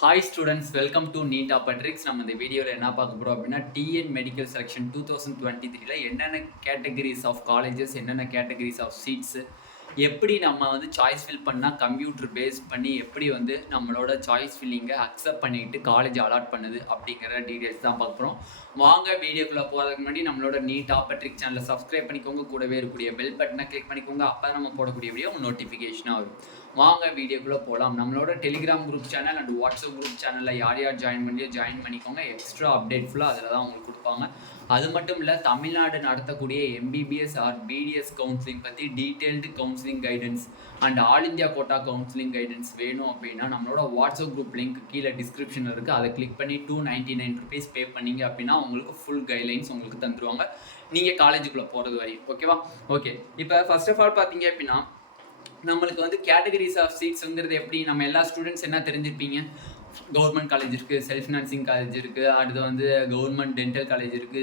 Hi students, welcome to Neet Tricks. நம்ம இந்த வீடியோல என்ன பார்க்க போறோம் அப்படின்னா TN மெடிக்கல் செலக்ஷன் 2023ல என்னென்ன கேட்டகரிஸ் ஆஃப் காலேஜஸ், என்னென்ன கேட்டகரிஸ் ஆஃப் சீட்ஸ், எப்படி நம்ம வந்து சாய்ஸ் ஃபில் பண்ணால் கம்ப்யூட்டர் பேஸ் பண்ணி எப்படி வந்து நம்மளோட சாய்ஸ் ஃபில்லிங்கை அக்செப்ட் பண்ணிட்டு காலேஜ் அலாட் பண்ணுது அப்படிங்கிற டீடைல்ஸ் தான் பார்க்க போகிறோம். வாங்க வீடியோக்குள்ளே போகிறதுக்கு முன்னாடி நம்மளோட நீட் ட்ரிக்ஸ் சேனலை சப்ஸ்கிரைப் பண்ணிக்கோங்க, கூடவே இருக்கக்கூடிய பெல் பட்டனை கிளிக் பண்ணிக்கோங்க. அப்போ நம்ம போடக்கூடிய வீடியோ நோட்டிஃபிகேஷனாக வரும். வாங்க வீடியோக்குள்ளே போகலாம். நம்மளோட Telegram group channel and WhatsApp group சேனலில் யார் யார் ஜாயின் பண்ணிக்கோங்க. எக்ஸ்ட்ரா அப்டேட் ஃபுல்லாக அதில் தான் உங்களுக்கு கொடுப்பாங்க. அது மட்டும் இல்லை, தமிழ்நாடு நடத்தக்கூடிய எம்பிபிஎஸ் ஆர் பிடிஎஸ் கவுன்சிலிங் பற்றி detailed counselling guidance and all India quota counselling guidance வேணும் அப்படின்னா நம்மளோட வாட்ஸ்அப் குரூப் லிங்க் கீழே டிஸ்கிரிப்ஷனில் இருக்குது. அதை கிளிக் பண்ணி 299 rupees பே பண்ணிங்க அப்படின்னா உங்களுக்கு ஃபுல் கைட்லைன்ஸ் உங்களுக்கு தந்துடுவாங்க நீங்கள் காலேஜுக்குள்ளே போகிறது வரையும். ஓகேவா? ஓகே, இப்போ ஃபர்ஸ்ட் ஆஃப் ஆல் பார்த்தீங்க அப்படின்னா நம்மளுக்கு வந்து கேட்டகரிஸ் ஆஃப் சீட்ஸுங்கிறது எப்படி, நம்ம எல்லா ஸ்டூடெண்ட்ஸ் என்ன தெரிஞ்சிருப்பீங்க, கவர்மெண்ட் காலேஜ் இருக்குது, செல்ஃப் ஃபினான்சிங் காலேஜ் இருக்குது, அடுத்து வந்து கவர்மெண்ட் டென்டல் காலேஜ் இருக்குது,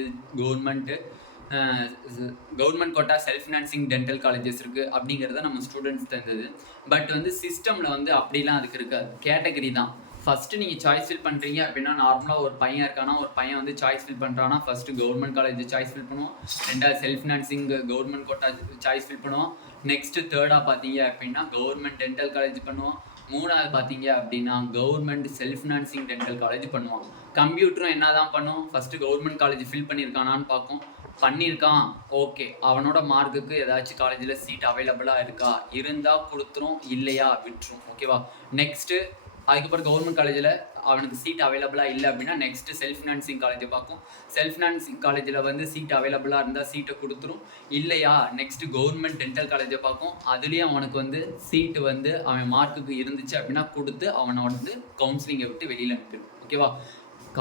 government quota self financing dental colleges இருக்குது அப்படிங்கிறத நம்ம ஸ்டூடெண்ட்ஸ் தெரிஞ்சது. பட் வந்து சிஸ்டமில் வந்து அப்படிலாம் அதுக்கு இருக்காது, கேட்டகரி தான். ஃபஸ்ட்டு நீங்கள் சாய்ஸ் ஃபில் பண்ணுறீங்க அப்படின்னா நார்மலாக ஒரு பையன் இருக்கானா, ஒரு பையன் வந்து சாய்ஸ் ஃபில் பண்ணுறான்னா first government college choice fill பண்ணுவோம், ரெண்டாவது self financing government quota choice fill பண்ணுவோம், நெக்ஸ்ட்டு தேர்டாக பார்த்தீங்க அப்படின்னா கவர்மெண்ட் டென்டல் காலேஜ் பண்ணுவோம், மூணாவது பார்த்தீங்க அப்படின்னா government self financing dental college பண்ணுவோம். கம்ப்யூட்டரும் என்ன தான் பண்ணும், ஃபஸ்ட்டு கவர்மெண்ட் காலேஜ் ஃபில் பண்ணியிருக்கானான்னு பார்க்கும். பண்ணியிருக்கான், ஓகே, அவனோட மார்க்குக்கு ஏதாச்சும் காலேஜில் சீட் அவைலபிளாக இருக்கா, இருந்தால் கொடுத்துரும், இல்லையா விட்டுரும். ஓகேவா? நெக்ஸ்ட்டு அதுக்கப்புறம் கவர்மெண்ட் காலேஜில் அவனுக்கு சீட் அவைலபிளாக இல்லை அப்படின்னா நெக்ஸ்ட்டு செல்ஃப் ஃபினான்சிங் காலேஜை பார்க்கும். செல்ஃப் ஃபினான்சிங் காலேஜில் வந்து சீட் அவைலபிளாக இருந்தால் சீட்டை கொடுத்துரும், இல்லையா நெக்ஸ்ட்டு கவர்மெண்ட் டென்டல் காலேஜை பார்க்கும். அதுலேயும் அவனுக்கு வந்து சீட்டு வந்து அவன் மார்க்குக்கு இருந்துச்சு அப்படின்னா கொடுத்து அவனை வந்து கவுன்சிலிங்கை விட்டு வெளியில் அனுப்பிடும். ஓகேவா?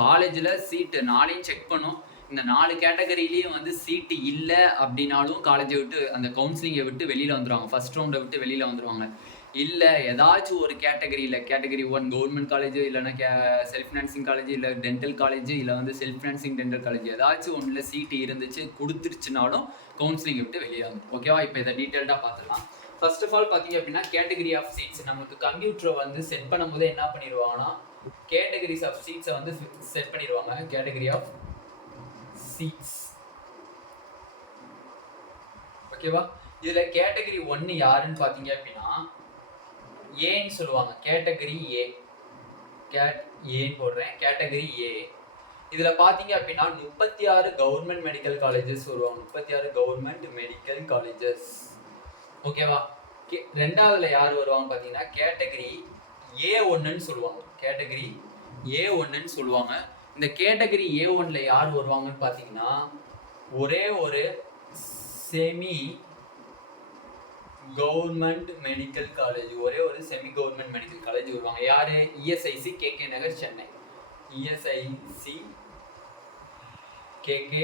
காலேஜில் சீட்டு நாளையும் செக் பண்ணும். இந்த 4 கேட்டகரியிலையும் வந்து சீட்டு இல்லை அப்படின்னாலும் காலேஜை விட்டு அந்த கவுன்சிலிங்கை விட்டு வெளியில் வந்துடுவாங்க, ஃபஸ்ட் ரவுண்டை விட்டு வெளியில் வந்துடுவாங்க. இல்லை ஏதாச்சும் ஒரு கேட்டகரியில், கேட்டகரி 1 கவர்மெண்ட் காலேஜ், இல்லைன்னா செல்ஃப் ஃபினான்சிங் காலேஜ், இல்லை டென்டல் காலேஜ், இல்லை வந்து செல்ஃப் ஃபினான்சிங் டென்டல் காலேஜ் ஏதாச்சும் ஒன்றில் சீட்டு இருந்துச்சு கொடுத்துருச்சுனாலும் கவுன்சிலிங்கை விட்டு வெளியே வந்து. ஓகேவா? இப்போ இதை டீட்டெயில்டாக பார்த்துக்கலாம். ஃபர்ஸ்ட் ஆஃப் ஆல் பார்த்தீங்க அப்படின்னா கேட்டகரி ஆஃப் சீட்ஸ் நமக்கு கம்ப்யூட்டரை வந்து செட் பண்ணும்போது என்ன பண்ணிடுவாங்கன்னா கேட்டகரிஸ் ஆஃப் சீட்ஸை வந்து செட் பண்ணிடுவாங்க. Category of seats. ஓகேவா? இதில் கேட்டகரி 1 யாருன்னு பார்த்தீங்க அப்படின்னா ஏன்னு சொல்லுவாங்க. கேட்டகரி ஏ, ஏன்னு போடுறேன், கேட்டகரி ஏ. இதில் பார்த்தீங்க அப்படின்னா 36 கவர்மெண்ட் மெடிக்கல் காலேஜஸ் வருவாங்க, 36 கவர்மெண்ட் மெடிக்கல் காலேஜஸ். ஓகேவா? ரெண்டாவதுல யார் வருவாங்க பார்த்தீங்கன்னா கேட்டகரி A1ன்னு சொல்லுவாங்க. கேட்டகரி A1ன்னு சொல்லுவாங்க. இந்த கேட்டகரி A1ல யார் வருவாங்கன்னு பார்த்தீங்கன்னா ஒரே ஒரு செமி கவர்மெண்ட் மெடிக்கல் காலேஜ், ஒரே ஒரு செமி கவர்மெண்ட் மெடிக்கல் காலேஜ் வருவாங்க. யாரு? ESIC KK Nagar Chennai. ESIC KK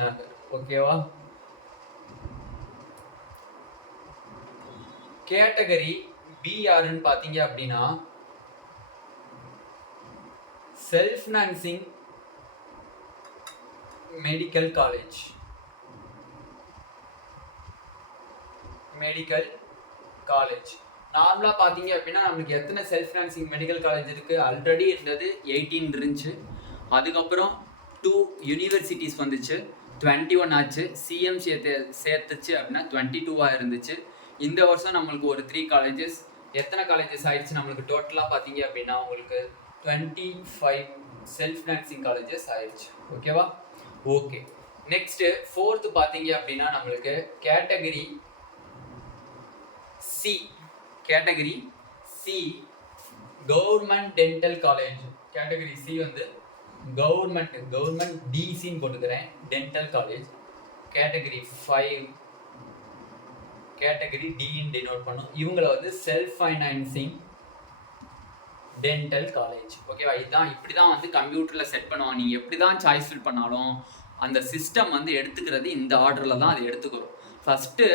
நகர். ஓகேவா? கேட்டகரி பி யாருன்னு பார்த்தீங்க அப்படின்னா self financing medical college. Medical college நார்மலாக பார்த்தீங்க அப்படின்னா நம்மளுக்கு எத்தனை செல்ஃப் ஃபினான்சிங் மெடிக்கல் காலேஜ் இருக்குது? ஆல்ரெடி இருந்தது 18 இருந்துச்சு, அதுக்கப்புறம் 2 யூனிவர்சிட்டிஸ் வந்துச்சு, 21 ஆச்சு, சிஎம் சேர்த்துச்சு அப்படின்னா 22 இருந்துச்சு. இந்த வருஷம் நம்மளுக்கு ஒரு 3 காலேஜஸ், எத்தனை காலேஜஸ் ஆயிடுச்சு நம்மளுக்கு டோட்டலாக பார்த்தீங்க அப்படின்னா உங்களுக்கு 25 செல்ஃப் ஃபினான்சிங் காலேஜஸ் ஆயிடுச்சு. ஓகேவா? ஓகே, நெக்ஸ்ட்டு 4th பார்த்தீங்க அப்படின்னா நம்மளுக்கு category C. Category C government dental college. Category C வந்து கவர்மெண்ட் டிசின்னு போட்டுக்கிறேன், டென்டல் காலேஜ். கேட்டகரி 5 கேட்டகரி டின்னு டினோட் பண்ணும். இவங்களை வந்து செல்ஃப் ஃபைனான்சிங் டென்டல் காலேஜ். ஓகேவா? இதுதான், இப்படி தான் வந்து கம்ப்யூட்டரில் செட் பண்ணுவாங்க. நீங்கள் எப்படி தான் சாய்ஸ் ஃபில் பண்ணாலும் அந்த சிஸ்டம் வந்து எடுத்துக்கிறது இந்த ஆர்டரில் தான் அது எடுத்துக்கிறோம். ஃபஸ்ட்டு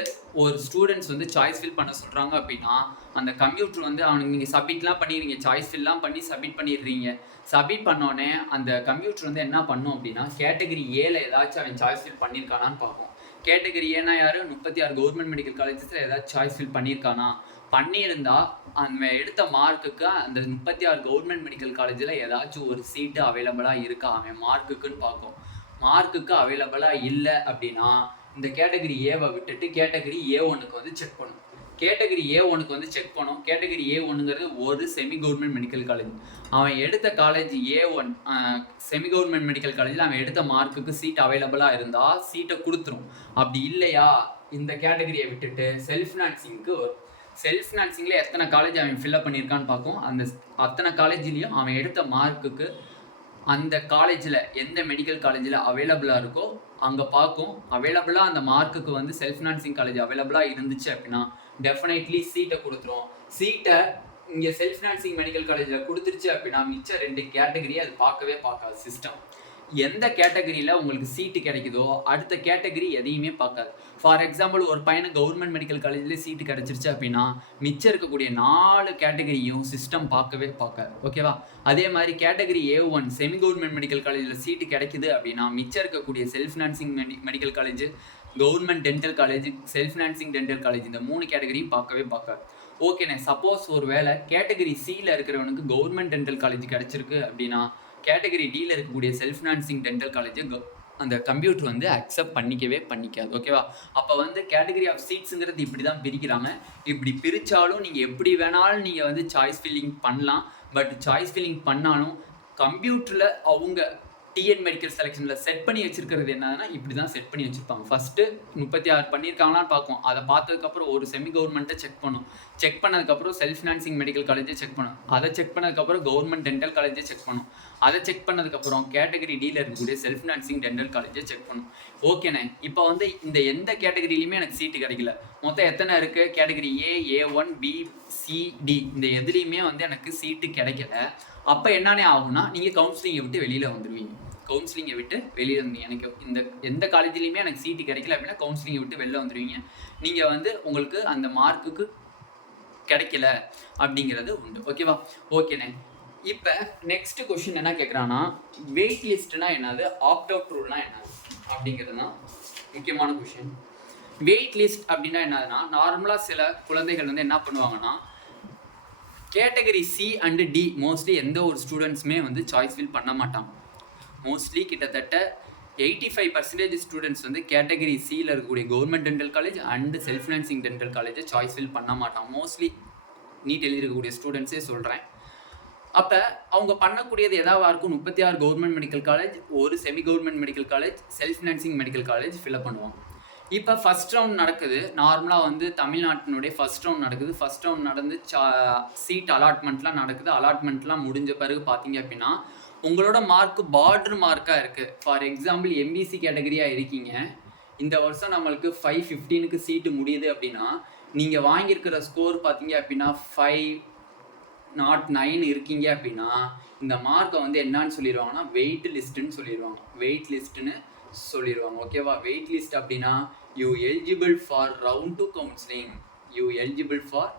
ஒரு ஸ்டூடெண்ட்ஸ் வந்து சாய்ஸ் ஃபில் பண்ண சொல்கிறாங்க அப்படின்னா அந்த கம்ப்யூட்டர் வந்து அவனுக்கு நீங்கள் சப்மிட்லாம் பண்ணிடுறீங்க, சாய்ஸ் ஃபில்லாம் பண்ணி சப்மிட் பண்ணிடுறீங்க. சப்மிட் பண்ணோடனே அந்த கம்ப்யூட்டர் வந்து என்ன பண்ணும் அப்படின்னா கேட்டகரி ஏல ஏதாச்சும் அவன் சாய்ஸ் ஃபில் பண்ணியிருக்கானான்னு பார்ப்போம். கேட்டகரி ஏன்னா யார்? 36 கவர்மெண்ட் மெடிக்கல் காலேஜஸில் ஏதாச்சும் சாய்ஸ் ஃபில் பண்ணியிருக்கானா, பண்ணியிருந்தா அவன் எடுத்த மார்க்குக்கு அந்த 36 கவர்மெண்ட் மெடிக்கல் காலேஜில் ஏதாச்சும் ஒரு சீட்டு அவைலபிளாக இருக்கா அவன் மார்க்குக்குன்னு பார்க்கும். மார்க்குக்கு அவைலபிளாக இல்லை அப்படின்னா இந்த கேட்டகரி ஏவை விட்டுட்டு கேட்டகரி A1க்கு வந்து செக் பண்ணும். கேட்டகரி A1க்கு வந்து செக் பண்ணும். கேட்டகரி A1ங்கிறது ஒரு செமி கவர்மெண்ட் மெடிக்கல் காலேஜ். அவன் எடுத்த college A1 semi government medical காலேஜில் அவன் எடுத்த மார்க்குக்கு சீட் அவைலபிளாக இருந்தால் சீட்டை கொடுத்துரும். அப்படி இல்லையா இந்த கேட்டகரியை விட்டுட்டு செல்ஃப் ஃபினான்சிங்க்கு வரும். செல்ஃப் ஃபினான்சிங்கில் எத்தனை காலேஜ் அவன் ஃபில்அப் பண்ணியிருக்கான்னு பார்க்கும். அந்த அத்தனை காலேஜ்லேயும் அவன் எடுத்த மார்க்குக்கு அந்த காலேஜில் எந்த மெடிக்கல் காலேஜில் அவைலபிளாக இருக்கோ அங்கே பார்க்கும். அவைலபிளாக அந்த மார்க்குக்கு வந்து செல்ஃப் ஃபினான்சிங் காலேஜ் அவைலபிளாக இருந்துச்சு அப்படின்னா டெஃபினெட்லி சீட்டை கொடுத்துரும். சீட்டை இங்கே செல்ஃப் ஃபினான்சிங் மெடிக்கல் காலேஜில் கொடுத்துருச்சு அப்படின்னா மிச்சம் 2 கேட்டகரியை அது பார்க்கவே பார்க்காது சிஸ்டம். எந்த கேட்டகரியில் உங்களுக்கு சீட்டு கிடைக்குதோ அடுத்த கேட்டகரி எதையுமே பார்க்காது. ஃபார் எக்ஸாம்பிள் ஒரு பையனை கவர்மெண்ட் மெடிக்கல் காலேஜில் சீட்டு கிடச்சிருச்சு அப்படின்னா மிச்சம் இருக்கக்கூடிய 4 கேட்டகரியும் சிஸ்டம் பார்க்கவே பார்க்காது. ஓகேவா? அதே மாதிரி category A1 semi government medical காலேஜில் சீட்டு கிடைக்குது அப்படின்னா மிச்சம் இருக்கக்கூடிய self financing medical college, government dental college, self financing dental college இந்த 3 கேட்டகரியும் பார்க்கவே பார்க்காது. ஓகேண்ணே, சப்போஸ் ஒரு வேளை கேட்டகரி சியில் இருக்கிறவனுக்கு கவர்மெண்ட் டென்டல் காலேஜ் கிடச்சிருக்கு அப்படின்னா கேட்டகரி டியில் இருக்கக்கூடிய செல்ஃப் ஃபினான்சிங் டென்டல் காலேஜ் அந்த கம்ப்யூட்டர் வந்து அக்செப்ட் பண்ணிக்காது. ஓகேவா? அப்போ வந்து கேட்டகரி ஆஃப் சீட்ஸுங்கிறது இப்படி தான் பிரிக்கிறாங்க. இப்படி பிரித்தாலும் நீங்கள் எப்படி வேணாலும் நீங்கள் வந்து சாய்ஸ் ஃபில்லிங் பண்ணலாம். பட் சாய்ஸ் ஃபில்லிங் பண்ணாலும் கம்ப்யூட்டரில் அவங்க டிஎன் மெடிக்கல் செலெக்ஷனில் செட் பண்ணி வச்சிருக்கிறது என்னன்னா இப்படி தான் செட் பண்ணி வச்சுருப்பாங்க. ஃபஸ்ட்டு 36 பண்ணியிருக்காங்களான்னு பார்க்கும். அதை பார்த்ததுக்கப்புறம் ஒரு செமி கவர்மெண்ட்டை செக் பண்ணும். செக் பண்ணதுக்கப்புறம் செல்ஃப் ஃபினான்சிங் மெடிக்கல் காலேஜை செக் பண்ணும். அதை செக் பண்ணதுக்கப்புறம் கவர்மெண்ட் டென்டல் காலேஜை செக் பண்ணும். அதை செக் பண்ணதுக்கப்புறம் கேட்டகரி டியில் இருக்கக்கூடிய செல்ஃப் ஃபினான்சிங் டென்டல் காலேஜை செக் பண்ணும். ஓகேண்ணே, இப்போ வந்து இந்த எந்த கேட்டகரியிலையுமே எனக்கு சீட்டு கிடைக்கல. மொத்தம் எத்தனை இருக்குது? Category A1 B C D இந்த எதுலேயுமே வந்து எனக்கு சீட்டு கிடைக்கல. அப்போ என்னன்னே ஆகும்னா நீங்கள் கவுன்சிலிங்கை விட்டு வெளியில் வந்துடுவீங்க. கவுன்சிலிங்கை விட்டு வெளியில் வந்து எனக்கு இந்த எந்த காலேஜ்லேயுமே எனக்கு சீட்டு கிடைக்கல அப்படின்னா கவுன்சிலிங்கை விட்டு வெளில வந்துடுவீங்க. நீங்கள் வந்து உங்களுக்கு அந்த மார்க்குக்கு கிடைக்கல அப்படிங்கிறது உண்டு. ஓகேவா? ஓகேண்ணே, இப்போ நெக்ஸ்ட் கொஸ்டின் என்ன கேட்குறான்னா வெயிட் லிஸ்ட்னா என்னது, ஆப்ட் அவுட் ரூல்னா என்னது அப்படிங்கிறது தான் முக்கியமான கொஸ்டின். வெயிட் லிஸ்ட் அப்படின்னா என்னதுன்னா நார்மலாக சில குழந்தைகள் வந்து என்ன பண்ணுவாங்கன்னா category C and D mostly எந்த ஒரு ஸ்டூடெண்ட்ஸுமே வந்து சாய்ஸ் ஃபில் பண்ண மாட்டாங்க. மோஸ்ட்லி கிட்டத்தட்ட 85% ஸ்டூடெண்ட்ஸ் வந்து கேட்டகரி சியில் இருக்கக்கூடிய government dental college and self financing dental காலேஜை சாய்ஸ் ஃபில் பண்ண மாட்டாங்க. மோஸ்ட்லி நீட் எழுதிருக்கக்கூடிய ஸ்டூடெண்ட்ஸே சொல்கிறேன். அப்போ அவங்க பண்ணக்கூடியது எதாவது இருக்கும். 36 கவர்மெண்ட் மெடிக்கல் காலேஜ், ஒரு semi government medical college, self financing medical college fill up பண்ணுவாங்க. இப்போ ஃபஸ்ட் ரவுண்ட் நடக்குது. நார்மலாக வந்து தமிழ்நாட்டினுடைய ஃபஸ்ட் ரவுண்ட் நடக்குது. ஃபஸ்ட் ரவுண்ட் நடந்து சீட் அலாட்மெண்ட்லாம் நடக்குது. அலாட்மெண்ட்லாம் முடிஞ்ச பிறகு பார்த்தீங்க அப்படின்னா உங்களோட மார்க்கு பார்டர் மார்க்காக இருக்குது. ஃபார் எக்ஸாம்பிள் MBC கேட்டகரியாக இருக்கீங்க. இந்த வருஷம் நம்மளுக்கு 515க்கு சீட்டு முடியுது அப்படின்னா நீங்கள் வாங்கியிருக்கிற ஸ்கோர் பார்த்தீங்க அப்படின்னா 509 இருக்கீங்க அப்படின்னா இந்த மார்க்கை வந்து என்னன்னு சொல்லிடுவாங்கன்னா வெயிட் லிஸ்ட்டுன்னு சொல்லிடுவாங்க. வெயிட் லிஸ்ட்டுன்னு சொல்லிடுவாங்க. ஓகேவா? வெயிட் லிஸ்ட் அப்படின்னா you eligible for round 2 counselling. You eligible for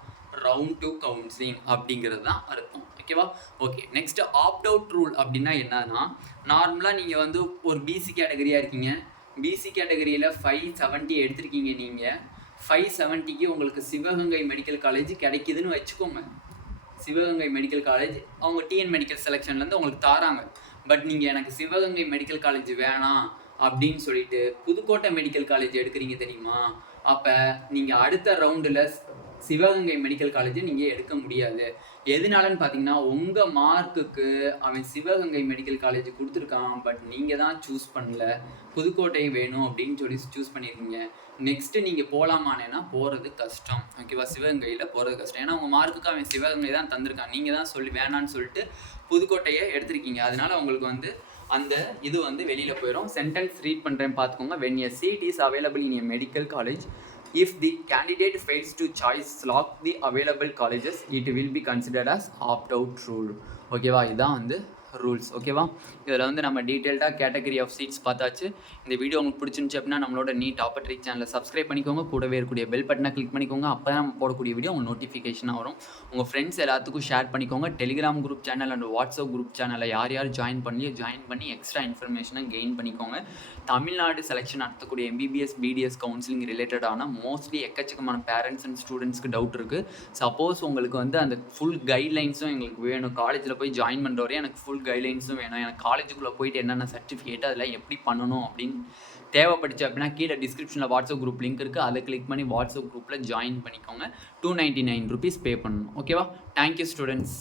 round 2 counselling அப்படிங்கிறது தான் அர்த்தம். ஓகேவா? Okay, next opt out rule அப்படின்னா என்னன்னா நார்மலாக நீங்கள் வந்து ஒரு பிசி கேட்டகரியாக இருக்கீங்க. பிசி கேட்டகரியில் 570 எடுத்திருக்கீங்க. நீங்கள் 570க்கு உங்களுக்கு சிவகங்கை மெடிக்கல் காலேஜ் கிடைக்குதுன்னு வச்சுக்கோங்க. சிவகங்கை மெடிக்கல் காலேஜ் அவங்க டிஎன் மெடிக்கல் செலெக்ஷன்லேருந்து உங்களுக்கு தாராங்க. பட் நீங்கள் எனக்கு சிவகங்கை மெடிக்கல் காலேஜ் வேணாம் அப்படின்னு சொல்லிட்டு புதுக்கோட்டை மெடிக்கல் காலேஜ் எடுக்கிறீங்க தெரியுமா? அப்போ நீங்கள் அடுத்த ரவுண்டில் சிவகங்கை மெடிக்கல் காலேஜை நீங்கள் எடுக்க முடியாது. எதனாலன்னு பார்த்தீங்கன்னா உங்கள் மார்க்குக்கு அவன் சிவகங்கை மெடிக்கல் காலேஜ் கொடுத்துருக்கான். பட் நீங்கள் தான் சூஸ் பண்ணல, புதுக்கோட்டை வேணும் அப்படின்னு சொல்லி சூஸ் பண்ணியிருக்கீங்க. நெக்ஸ்ட்டு நீங்கள் போகலாமானேன்னா போகிறது கஷ்டம். ஓகேவா? சிவகங்கையில் போகிறது கஷ்டம். ஏன்னா உங்கள் மார்க்குக்கு அவன் சிவகங்கை தான் தந்திருக்கான். நீங்கள் தான் சொல்லி வேணான்னு சொல்லிட்டு புதுக்கோட்டையை எடுத்திருக்கீங்க. அதனால உங்களுக்கு வந்து அந்த இது வந்து வெளியில் போயிடும். சென்டென்ஸ் ரீட் பண்ணுறேன் பார்த்துக்கோங்க. when a seat is available in a medical college, if the candidate fails to choice select the available colleges, it will be considered as opt out rule. ஓகேவா? இதுதான் வந்து ரூல்ஸ். ஓகேவா? இதில் வந்து நம்ம டீட்டெயில்டாக கேட்டகரி ஆஃப் சீட்ஸ் பார்த்தாச்சு. இந்த வீடியோ உங்களுக்கு பிடிச்சிருந்துச்சு அப்படின்னா நம்மளோட நீட் ஆப்பர்ட்ரிக் சேனலை சப்ஸ்கிரைப் பண்ணிக்கோங்க. கூடவே இருக்கக்கூடிய பெல் பட்டனை கிளிக் பண்ணிக்கோங்க. அப்போ தான் நம்ம போடக்கூடிய வீடியோ உங்களுக்கு நோட்டிஃபிகேஷனாக வரும். உங்கள் ஃப்ரெண்ட்ஸ் எல்லாத்துக்கும் ஷேர் பண்ணிக்கோங்க. Telegram group channel and WhatsApp group சேனலை யார் யார் ஜாயின் பண்ணி எக்ஸ்ட்ரா இன்ஃபர்மேஷனை கெயின் பண்ணிக்கோங்க. தமிழ்நாடு செலெக்ஷன் நடத்தக்கூடிய எம்பிபிஎஸ் பிடிஎஸ் கவுன்சிலிங் ரிலேட்டடான மோஸ்ட்லி எக்கச்சக்கமான பேரண்ட்ஸ் அண்ட் ஸ்டூடெண்ட்ஸ்க்கு டவுட் இருக்குது. சப்போஸ் உங்களுக்கு வந்து அந்த ஃபுல் கைட்லைன்ஸும் எங்களுக்கு வேணும், காலேஜில் போய் ஜாயின் பண்ணுற வரையும் எனக்கு ஃபுல் கைட்லைன்ஸும் வேணும், எனக்கு காலேஜுக்குள்ளே போயிட்டு என்னென்ன சர்டிஃபிகேட் அதெல்லாம் எப்படி பண்ணணும் அப்படின்னு தேவைப்படுச்சு அப்படின்னா கீழே டிஸ்கிரிப்ஷனில் வாட்ஸ்அப் குரூப் லிங்க் இருக்குது, அதை கிளிக் பண்ணி வாட்ஸ்அப் குரூப்பில் ஜாயின் பண்ணிக்கோங்க. 299 rupees பே பண்ணணும். ஓகேவா? Thank you students.